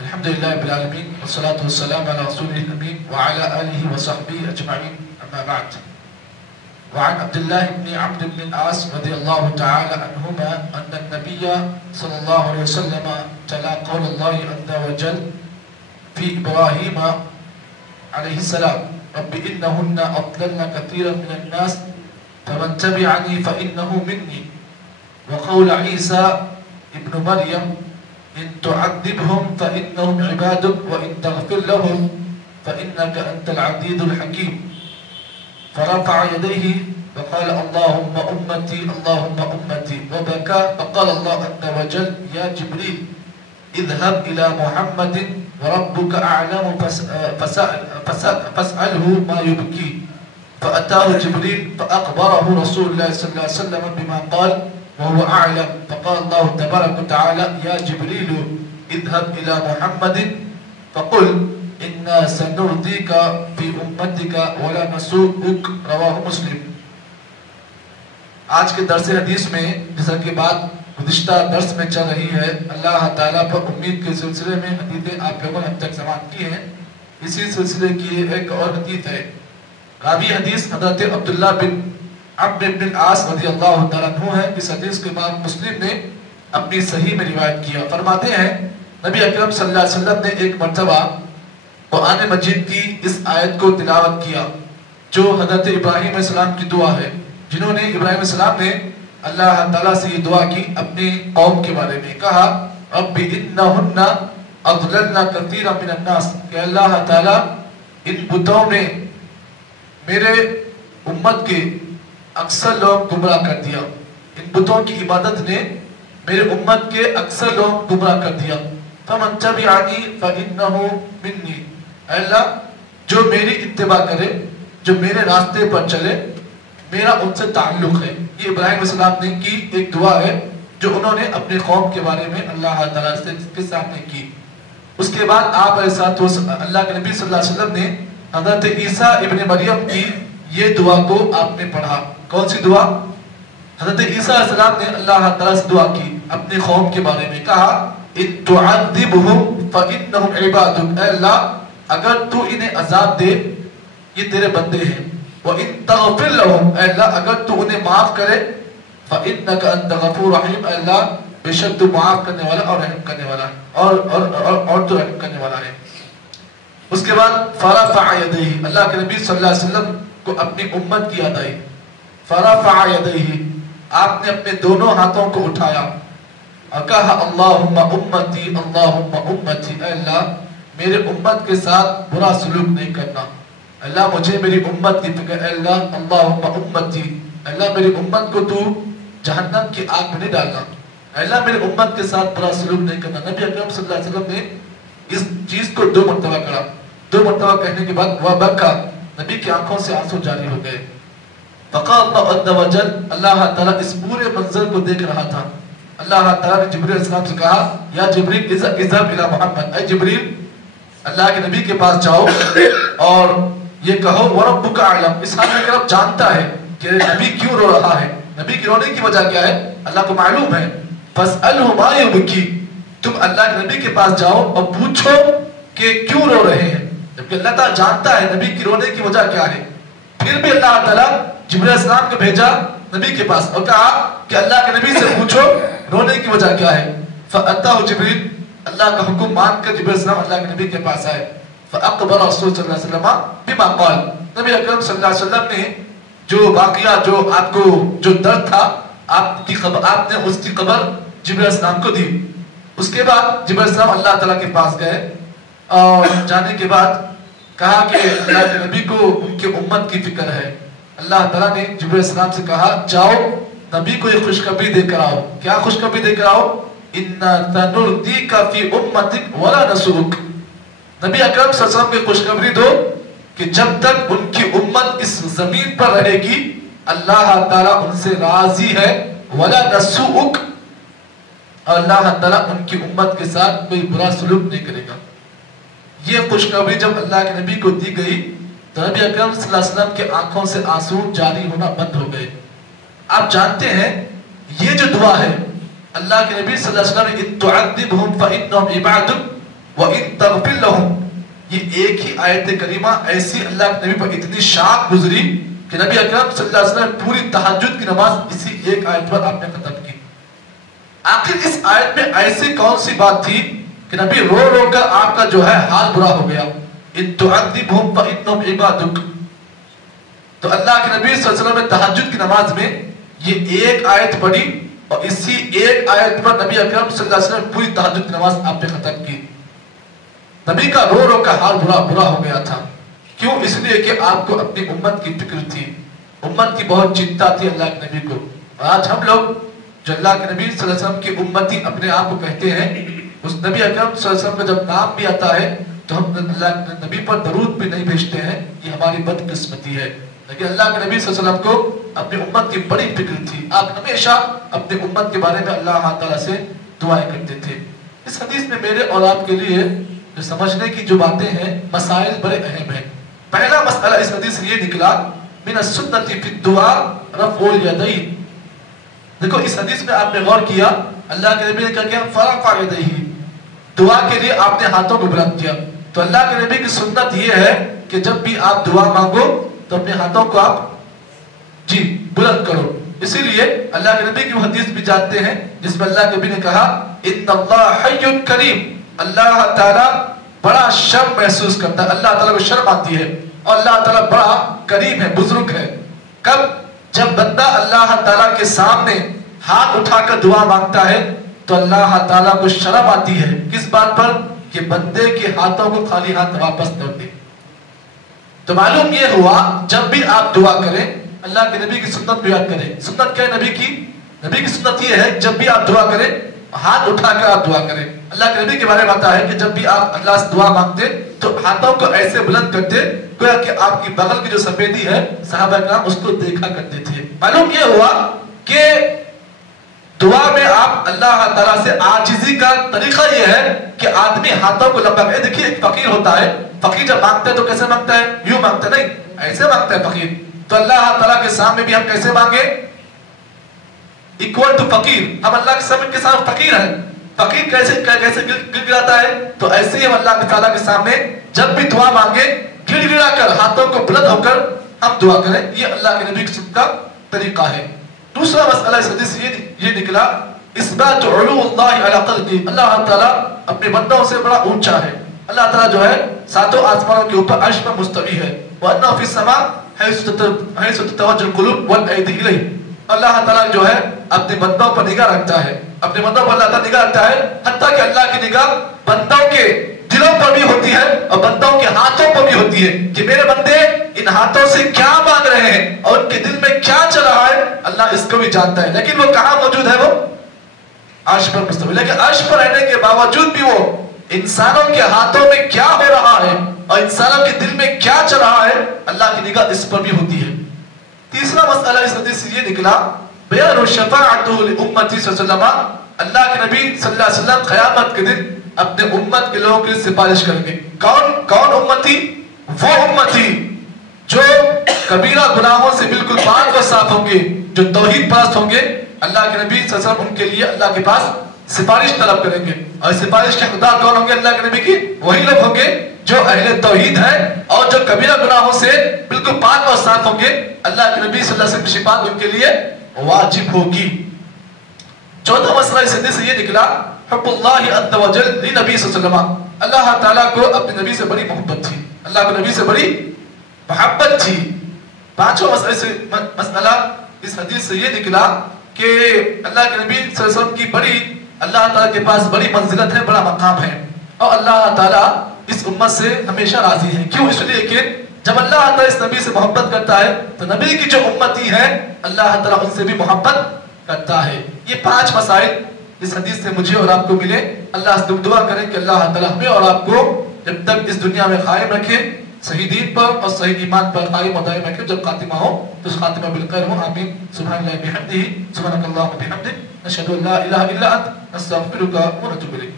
الحمدللہ رب العالمین والصلاة والسلام على رسول الامین وعلى آلہ وصحبہ اجمعین اما بعد. وعن عبد الله بن عمرو بن العاص رضي الله تعالى عنهما أن النبي صلى الله عليه وسلم تلا قول الله عز وجل في إبراهيم عليه السلام رب إنهن أضللن كثيرا من الناس فمن تبعني فإنه مني. وقول عيسى ابن مريم إن تعذبهم فإنهم عبادك وإن تغفر لهم فإنك أنت العزيز الحكيم. فرفع يديه وقال اللهم أمتي اللهم أمتي وبكى. فقال الله عز وجل يا جبريل اذهب إلى محمد وربك أعلم فاسأله ما يبكي. فأتاه جبريل فأخبره رسول الله صلى الله عليه وسلم بما قال وهو أعلم. فقال الله تبارك وتعالى يا جبريل اذهب إلى محمد فقل إنا سنرضيك في أمتك ولا نسوءك. رواہ مسلم. آج کے درس حدیث میں جیسا کہ بات گزشتہ درس میں چل رہی ہے، اللہ تعالیٰ پر امید کے سلسلے میں حدیثیں آپ لوگوں نے اب تک سماعت کی ہیں. اسی سلسلے کی ایک اور حدیث ہے. راوی حدیث حضرت عبداللہ بن عمرو بن العاص رضی اللہ تعالیٰ عنہ ہے. اس حدیث کو امام مسلم نے اپنی صحیح میں روایت کیا. فرماتے ہیں نبی اکرم صلی اللہ علیہ وسلم نے ایک مرتبہ قرآن مجید کی اس آیت کو تلاوت کیا جو حضرت ابراہیم علیہ السلام کی دعا ہے، جنہوں نے ابراہیم علیہ السلام نے اللہ تعالیٰ سے یہ دعا کی اپنی قوم کے بارے میں. کہا رب انہن اضللن کثیرا من الناس، کہ اللہ تعالیٰ ان بتوں نے میرے امت کے اکثر لوگ گمراہ کر دیا. ان بتوں کی عبادت نے میرے امت کے اکثر لوگ گمراہ کر دیا. فمن تبعنی فإنہ منی، اے اللہ جو میری اتباع کرے، جو میرے راستے پر چلے، میرا ان سے تعلق ہے. یہ ابراہیم علیہ السلام نے کی ایک دعا ہے جو انہوں نے اپنے قوم کے بارے میں اللہ تعالیٰ سے کے سامنے کی. اس کے بعد آپ اللہ کے نبی صلی اللہ علیہ وسلم نے حضرت عیسیٰ ابن مریم کی یہ دعا کو آپ نے پڑھا. کون سی دعا؟ حضرت عیسیٰ علیہ السلام نے اللہ تعالیٰ سے دعا کی اپنی قوم کے بارے میں. کہا ان تعذبهم فإنهم عبادك، اے اللہ اگر تو انہیں عذاب دے یہ تیرے بندے ہیں. وَإِن تَغْفِرْ لَهُمْ، اے اللہ اگر تو انہیں معاف کرے فَإِنَّكَ أَنْتَ غَفُورٌ رَحِيمٌ، اے اللہ بے شک تو معاف کرنے والا اور رحم کرنے والا اور تو رحم کرنے والا ہے. اس کے بعد فَرَفَعَ يَدَيْهِ، اللہ کے نبی صلی اللہ علیہ وسلم کو اپنی امت کی یاد آئی. فَرَفَعَ يَدَيْهِ، آپ نے اپنے دونوں ہاتھوں کو اٹھایا اور کہا اللہم امتی اللہم امتی، اے اللہ میرے امت کے ساتھ برا سلوک نہیں کرنا. اللہ مجھے میری امت کی فکر، اے اللہ اللہم امتی، اللہ میری امت کو تو جہنم کی آگ میں نہیں ڈالنا، اے اللہ میری امت کے ساتھ برا سلوک نہیں کرنا. نبی اکرم صلی اللہ علیہ وسلم نے اس چیز کو 2 مرتبہ کرا. 2 مرتبہ کہنے کے بعد وبکا، نبی کی آنکھوں سے آنسو جاری ہو گئے. فقال اللہ عز وجل، اللہ تعالیٰ اس پورے منظر کو دیکھ رہا تھا. اللہ تعالیٰ نے جبریل علیہ السلام سے کہا یا جبریل اذهب الى محمد، اے جبریل اللہ کے نبی کے پاس جاؤ اور یہ کہو وربک اعلم، اس حال میں کہ رب جانتا ہے کہ نبی کیوں رو رہا ہے، نبی کی رونے کی وجہ کیا ہے اللہ کو معلوم ہے. فاسألہ ما یبکی، تم اللہ کے نبی کے پاس جاؤ اور پوچھو کہ کیوں رو رہے ہیں، جبکہ اللہ تعالیٰ جانتا ہے نبی کی رونے کی وجہ کیا ہے. پھر بھی اللہ تعالیٰ جبریل علیہ السلام کو بھیجا نبی کے پاس اور کہا کہ اللہ کے نبی سے پوچھو رونے کی وجہ کیا ہے. فأتاه جبریل، اللہ کا حکم مان کر جبریل السلام اللہ کے نبی کے پاس آئے. فأقبل رسول صلی اللہ علیہ وسلم بما قال، نبی اکرم صلی اللہ علیہ وسلم نے جو واقعہ جو آپ کو جو درد تھا آپ نے اس کی خبر جبریل السلام کو دی. اس کے بعد جبریل السلام اللہ تعالیٰ کے پاس گئے اور جانے کے بعد کہا کہ اللہ کے نبی کو ان کے امت کی فکر ہے. اللہ تعالیٰ نے جبریل السلام سے کہا جاؤ نبی کو یہ خوشخبری دے کر آؤ. کیا خوشخبری دے کر آؤ؟ اِنَّا سَنُرْضِيكَ فِي أُمَّتِكَ وَلَا نَسُوءُكَ، نبی اکرم صلی اللہ علیہ وسلم کو خوشخبری دو کہ جب تک ان کی امت اس زمین پر رہے گی اللہ تعالیٰ ان سے راضی ہے. وَلَا نَسُوءُكَ، اور اللہ تعالیٰ ان کی امت کے ساتھ کوئی برا سلوک نہیں کرے گا. یہ خوشخبری جب اللہ کے نبی کو دی گئی تو نبی اکرم صلی اللہ علیہ وسلم کے آنکھوں سے آنسو جاری ہونا بند ہو گئے. آپ جانتے ہیں یہ جو دعا ہے اللہ کے نبی صلی اللہ علیہ وسلم نے تعذبهم فإنهم عبادك، وَإِن تَغْفِرْ لَهُمْ، یہ ایک ہی آیت کریمہ ایسی اللہ کے نبی پر اتنی شاق گزری کہ نبی اکرم صلی اللہ علیہ وسلم پوری تہجد کی نماز اسی ایک آیت پر آپ نے ختم کی۔ آخر اس آیت میں ایسی کون سی بات تھی کہ نبی رو رو کر آپ کا جو ہے حال برا ہو گیا؟ ان تعذبہم فإنہم عبادک۔ تو اللہ کے نبی صلی اللہ علیہ وسلم نے تہجد کی نماز میں یہ ایک آیت پڑھی اور اسی ایک آیت پر نبی اکرم صلی اللہ علیہ وسلم پوری تہجد کی نماز آپ نے ختم کی۔ نبی کا رو رو کا حال برا ہو گیا تھا۔ کیوں؟ اس لیے کہ آپ کو اپنی امت کی فکر تھی، امت کی بہت چنتا تھی اللہ کے نبی کو۔ اور آج ہم لوگ جو اللہ کے نبی صلی اللہ علیہ وسلم کی امتی اپنے آپ کو کہتے ہیں، اس نبی اکرم صلی اللہ علیہ وسلم کا جب نام بھی آتا ہے تو ہم اللہ کے نبی پر درود بھی نہیں بھیجتے ہیں، یہ ہماری بدقسمتی ہے۔ لیکن اللہ کے نبی صلی اللہ علیہ وسلم کو اپنی امت کی بڑی فکر تھی، آپ ہمیشہ اپنی امت کے بارے میں اللہ تعالیٰ سے دعائیں کرتے تھے۔ اس حدیث میں میرے اور آپ کے لیے جو سمجھنے کی جو باتیں ہیں، مسائل بڑے اہم ہیں۔ پہلا مسئلہ اس حدیث سے یہ نکلا، من السنت فی الدعاء رفع الیدین۔ دیکھو اس حدیث میں آپ نے غور کیا، اللہ کے نبی نے کہا کہ فرفع یدیہ، دعا کے لیے آپ نے ہاتھوں کو بلند کیا۔ تو اللہ کے نبی کی سنت یہ ہے کہ جب بھی آپ دعا مانگو تو اپنے ہاتھوں کو آپ بلند کرو۔ اسی لیے اللہ کے نبی کی وہ حدیث بھی جانتے ہیں جس میں اللہ کے نبی نے کہا ان اللہ حی کریم، اللہ تعالیٰ بڑا شرم محسوس کرتا ہے، اللہ تعالیٰ کو شرم آتی ہے، اور اللہ تعالیٰ بڑا کریم ہے، بزرگ ہے۔ کب؟ جب بندہ اللہ تعالیٰ کے سامنے ہاتھ اٹھا کر دعا مانگتا ہے تو اللہ تعالیٰ کو شرم آتی ہے، کس بات پر؟ کہ بندے کے ہاتھوں کو خالی ہاتھ واپس کر دے۔ تو معلوم یہ ہوا جب بھی آپ دعا کریں اللہ کے نبی کی سنت بھی یاد کریں۔ سنت کیا ہے نبی کی؟ نبی کی سنت یہ ہے جب بھی آپ دعا کریں ہاتھ اٹھا کر آپ دعا کریں۔ اللہ کے نبی کے بارے میں آتا ہے کہ جب بھی آپ اللہ سے دعا مانگتے تو ہاتھوں کو ایسے بلند کرتے گویا کہ آپ کی بغل کی جو سفیدی ہے صحابہ کرام اس کو دیکھا کرتے تھے۔ معلوم یہ ہوا کہ دعا میں آپ اللہ تعالیٰ سے عاجزی کا طریقہ یہ ہے کہ آدمی ہاتھوں کو لمبا کرے۔ دیکھیے ایک فقیر ہوتا ہے، فقیر جب مانگتا ہے تو کیسے مانگتا ہے؟ یوں مانگتا ہے، نہیں ایسے مانگتا ہے فقیر۔ تو اللہ تعالیٰ کے سامنے بھی ہم کیسے مانگے؟ equal to فقیر، ہم اللہ کے سامنے کے ساتھ فقیر ہیں۔ فقیر کیسے گر گراتا ہے؟ تو ایسے ہی ہم اللہ تعالیٰ کے سامنے جب بھی دعا مانگے گر گرا کر ہاتھوں کو بلند ہو کر ہم دعا کریں، یہ اللہ کے نبی کی سنت کا طریقہ ہے۔ دوسرا مسئلہ اس حدیث سے یہ نکلا اثبات علو اللہ علی خلقہ، اللہ تعالیٰ اپنے بندوں سے بڑا اونچا ہے۔ اللہ تعالیٰ جو ہے ساتوں آسمانوں کے اوپر عرش پر مستوی ہے۔ وَأَنَّهُ فِي السَّمَاءِ حَيْثُ تَتَوَجَّهُ الْقُلُوبُ وَالْأَيْدِي إِلَيْهِ۔ اللہ تعالیٰ جو ہے اپنے بندوں پر نگاہ رکھتا ہے، اپنے بندوں پر اللہ تعالیٰ نگاہ رکھتا ہے، حتیٰ کہ اللہ کی نگاہ بندوں کے دلوں پر بھی ہوتی ہے اور بندوں کے ہاتھوں پر بھی ہوتی ہے کہ میرے بندے ان ہاتھوں سے کیا مانگ رہے ہیں اور ان کے دل میں کیا چل رہا ہے، اللہ اس کو بھی جانتا ہے۔ لیکن وہ کہاں موجود ہے؟ وہ عرش پر مستوی، لیکن عرش پر رہنے کے باوجود بھی وہ انسانوں کے ہاتھوں میں کیا ہو رہا ہے اور انسانوں کے دل میں کیا چل رہا ہے، اللہ کی نگاہ اس پر بھی ہوتی ہے۔ تیسرا مسئلہ اس حدیث سے یہ نکلا بیان شفاعتہ لامتی صلی اللہ علیہ وسلم، اللہ کے نبی صلی اللہ علیہ وسلم قیامت کے دن اپنے امت کے لوگوں کے سفارش کریں گے۔ کون امتی؟ وہ امتی جو کبیرہ گناہوں سے بالکل پاک و صاف ہوں گے، جو توحید پرست ہوں گے۔ اللہ کے نبی صلی اللہ علیہ وسلم ان کے لیے اللہ کے پاس سفارش طلب کریں گے، اور سفارش کے حقدار کون ہوں گے اللہ کے نبی کی؟ وہی لوگ ہوں گے جو اہل توحید ہیں اور جو کبیرہ گناہوں سے بالکل پاک اور صاف ہوں گے۔ اللہ کے نبی صلی اللہ علیہ وسلم کی شفاعت ان کے لیے واجب ہوگی۔ چوتھا مسئلہ اس حدیث سے یہ نکلا حب اللہ عز و جل لنبی صلی اللہ علیہ وسلم، اللہ تعالیٰ کو اپنے نبی سے بڑی محبت تھی، اللہ کو نبی سے بڑی محبت تھی۔ پانچواں مسئلہ اس حدیث سے یہ نکلا کہ اللہ کے نبی صلی اللہ علیہ وسلم کی بڑی اللہ تعالیٰ کے پاس بڑی منزلت ہے، بڑا مقام ہے، اور اللہ تعالیٰ اس امت سے ہمیشہ راضی ہے۔ کیوں؟ اس لیے کہ جب اللہ تعالیٰ اس نبی سے محبت کرتا ہے تو نبی کی جو امتی ہے اللہ تعالیٰ ان سے بھی محبت کرتا ہے۔ یہ 5 مسائل اس حدیث سے مجھے اور آپ کو ملے۔ اللہ سے دعا کریں کہ اللہ تعالیٰ ہمیں اور آپ کو جب تک اس دنیا میں قائم رکھے، صحیح دین پر اور صحیح ایمان پر قائم و دائم رکھے، جب خاتمہ ہو تو اس خاتمہ بالخیر ہو، آمین۔ سبحان اللہ بحمدہ، سبحانک اللہم بحمدک، نشہد ان لا الہ الا انت، نستغفرک و نتوب الیک۔